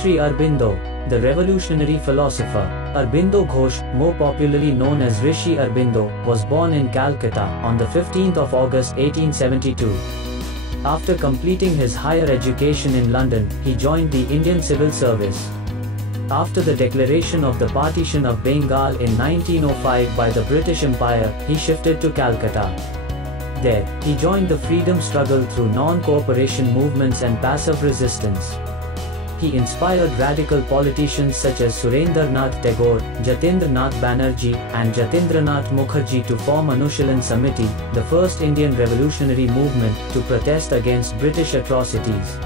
Sri Aurobindo, the revolutionary philosopher. Aurobindo Ghosh, more popularly known as Rishi Aurobindo, was born in Calcutta on the 15th of August 1872. After completing his higher education in London, he joined the Indian Civil Service. After the declaration of the partition of Bengal in 1905 by the British Empire, he shifted to Calcutta. There, he joined the freedom struggle through non-cooperation movements and passive resistance. He inspired radical politicians such as Surendranath Tagore, Jatindranath Banerjee, and Jatindranath Mukherjee to form Anushilan Samiti, the first Indian revolutionary movement, to protest against British atrocities.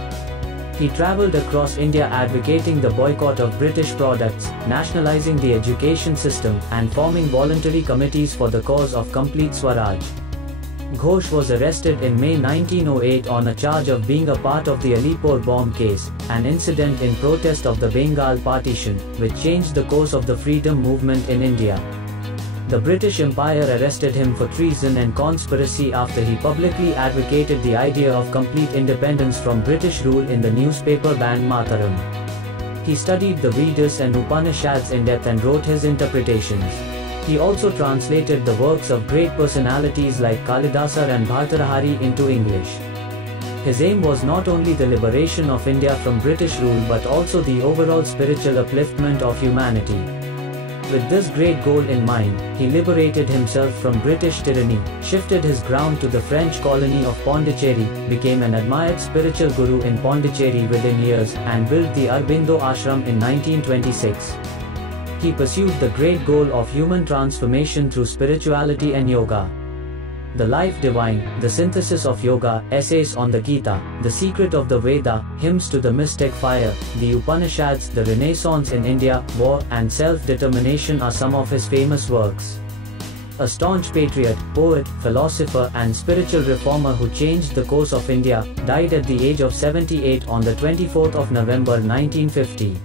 He travelled across India advocating the boycott of British products, nationalising the education system, and forming voluntary committees for the cause of complete Swaraj. Ghosh was arrested in May 1908 on a charge of being a part of the Alipore bomb case, an incident in protest of the Bengal partition, which changed the course of the freedom movement in India. The British Empire arrested him for treason and conspiracy after he publicly advocated the idea of complete independence from British rule in the newspaper band Mataram. He studied the Vedas and Upanishads in depth and wrote his interpretations. He also translated the works of great personalities like Kalidasa and Bhartarahari into English. His aim was not only the liberation of India from British rule but also the overall spiritual upliftment of humanity. With this great goal in mind, he liberated himself from British tyranny, shifted his ground to the French colony of Pondicherry, became an admired spiritual guru in Pondicherry within years, and built the Aurobindo Ashram in 1926. He pursued the great goal of human transformation through spirituality and yoga. The Life Divine, The Synthesis of Yoga, Essays on the Gita, The Secret of the Veda, Hymns to the Mystic Fire, the Upanishads, The Renaissance in India, War, and Self-Determination are some of his famous works. A staunch patriot, poet, philosopher, and spiritual reformer who changed the course of India, died at the age of 78 on the 24th of November 1950.